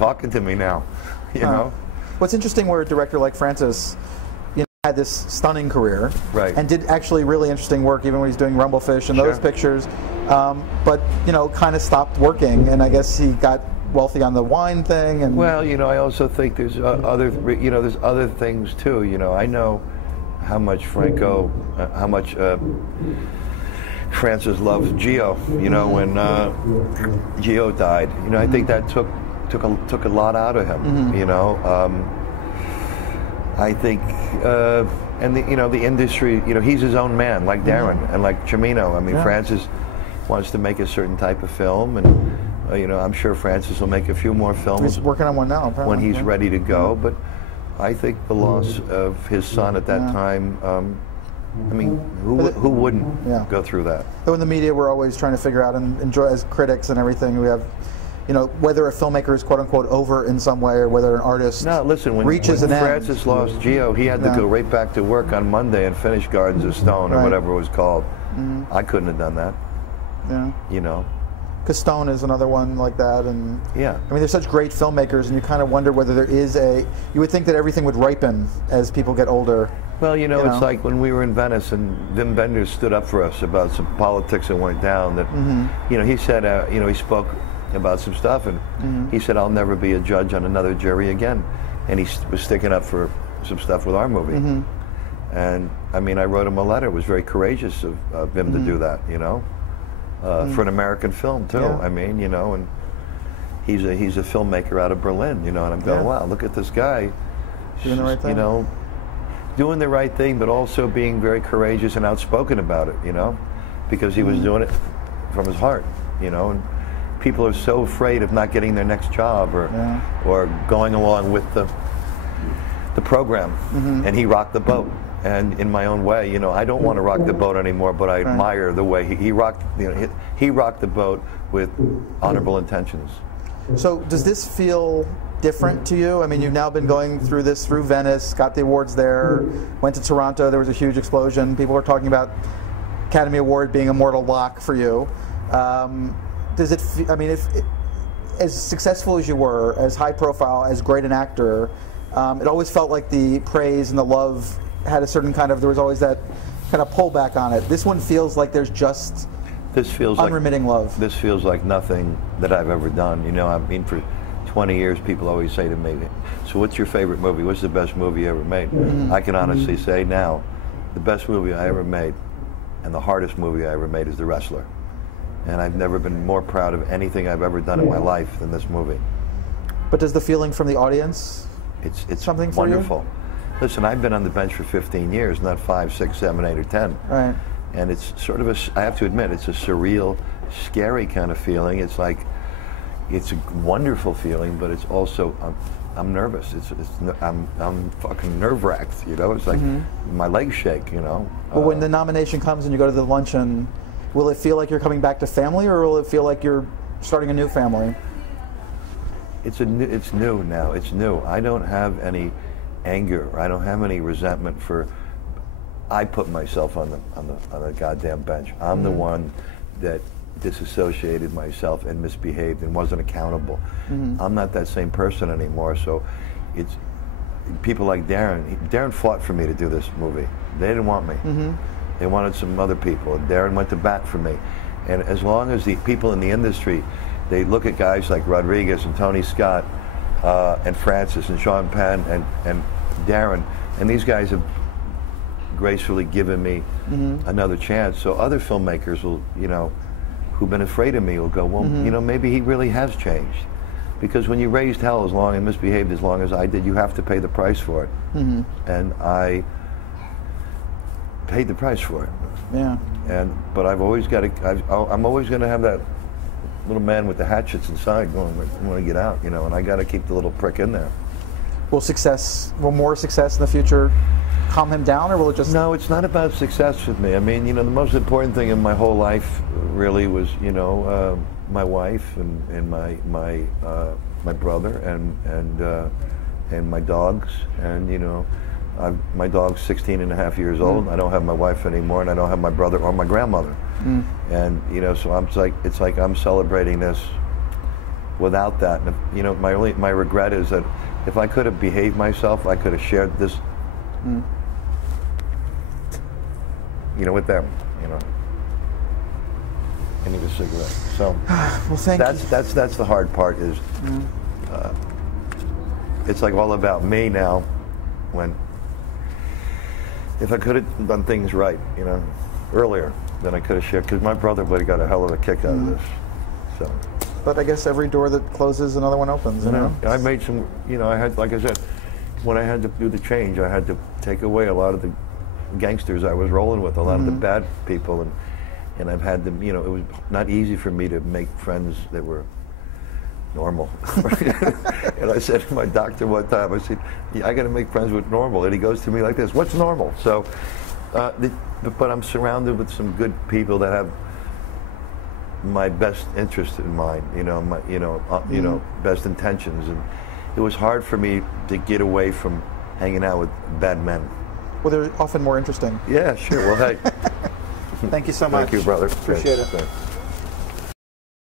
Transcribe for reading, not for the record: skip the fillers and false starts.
talking to me now, you know? What's interesting, where a director like Francis, you know, had this stunning career, right, and did actually really interesting work, even when he's doing Rumblefish and those pictures, but you know, kind of stopped working, and I guess he got wealthy on the wine thing. And well, you know, I also think there's there's other things too. You know, I know how much Francis loved Gio. You know, when Gio died, you know, I think that took a lot out of him. You know, I think, and the industry. You know, he's his own man, like Darren and like Cimino. I mean, Francis wants to make a certain type of film, and you know, I'm sure Francis will make a few more films. He's working on one now, apparently, when he's ready to go. But I think the loss of his son at that time, I mean, who wouldn't go through that? Though in the media, we're always trying to figure out, and enjoy as critics and everything, we have, you know, whether a filmmaker is quote unquote over in some way, or whether an artist reaches an end. When Francis lost Gio, he had to go right back to work on Monday and finish Gardens of Stone or whatever it was called. I couldn't have done that. Yeah. You know. Because Stone is another one like that, and I mean, there's such great filmmakers, and you kind of wonder whether there is you would think that everything would ripen as people get older. Well, you know, it's like when we were in Venice and Wim Wenders stood up for us about some politics that went down. That you know, he said, you know, he spoke about some stuff, and he said, "I'll never be a judge on another jury again," and he was sticking up for some stuff with our movie. And I mean, I wrote him a letter. It was very courageous of him to do that, you know. For an American film too. I mean, you know, and he's a filmmaker out of Berlin, you know, and I'm going, wow, look at this guy, doing the right thing. You know, doing the right thing, but also being very courageous and outspoken about it, you know, because he was doing it from his heart, you know. And people are so afraid of not getting their next job or going along with the program, and he rocked the boat. And in my own way, you know, I don't want to rock the boat anymore, but I admire the way he rocked. You know, he rocked the boat with honorable intentions. So, does this feel different to you? I mean, you've now been going through this through Venice, got the awards there, went to Toronto. There was a huge explosion. People were talking about Academy Award being a mortal lock for you. Does it? I mean, as successful as you were, as high profile, as great an actor, it always felt like the praise and the love had a certain kind of, there was always that kind of pullback on it. This one feels like there's just unremitting love. This feels like nothing that I've ever done. You know, I mean, for 20 years, people always say to me, so what's your favorite movie? What's the best movie you ever made? I can honestly say now, the best movie I ever made and the hardest movie I ever made is The Wrestler. And I've never been more proud of anything I've ever done in my life than this movie. But does the feeling from the audience, it's something wonderful. For you? Listen, I've been on the bench for 15 years, not 5, 6, 7, 8, or 10. Right. And it's sort of I have to admit, it's a surreal, scary kind of feeling. It's like, it's a wonderful feeling, but it's also, I'm nervous. I'm fucking nerve-wracked, you know? It's like my legs shake, you know? Well, when the nomination comes and you go to the luncheon, will it feel like you're coming back to family, or will it feel like you're starting a new family? It's new now. It's new. I don't have any anger. I don't have any resentment for. I put myself on the goddamn bench. I'm the one that disassociated myself and misbehaved and wasn't accountable. I'm not that same person anymore. So, it's people like Darren. Darren fought for me to do this movie. They didn't want me. They wanted some other people. Darren went to bat for me. And as long as the people in the industry, they look at guys like Rodriguez and Tony Scott. And Francis and Sean Penn and Darren, and these guys have gracefully given me another chance. So other filmmakers will, you know, who've been afraid of me will go, well, you know, maybe he really has changed. Because when you raised hell as long and misbehaved as long as I did, you have to pay the price for it. And I paid the price for it. Yeah. But I've always got to. I'm always going to have that little man with the hatchets inside going, I want to get out, you know, and I got to keep the little prick in there. Will more success in the future calm him down, or will it just? No, it's not about success with me. I mean, you know, the most important thing in my whole life really was, you know, my wife and my brother and my dogs, and you know, my dog's 16 and a half years old. I don't have my wife anymore, and I don't have my brother or my grandmother. And you know, so it's like I'm celebrating this without that, and you know, my regret is that if I could have behaved myself, I could have shared this, you know, with them. You know, I need a cigarette. So well, thank you. That's the hard part. Is it's like all about me now. When if I could have done things right, you know, earlier, then I could have shared. Because my brother would have got a hell of a kick out of this. So. But I guess every door that closes, another one opens. You know, I made some. You know, I had, like I said, when I had to do the change, I had to take away a lot of the gangsters I was rolling with, a lot of the bad people, and I've had them. You know, it was not easy for me to make friends that were normal. And I said to my doctor one time, I said, yeah, I got to make friends with normal. And he goes to me like this, what's normal? So, but I'm surrounded with some good people that have my best interest in mind, you know, you know, best intentions. And it was hard for me to get away from hanging out with bad men. Well, they're often more interesting. Yeah, sure. Well, hey. Thank you so much. Thank you, brother. Appreciate it. Thanks.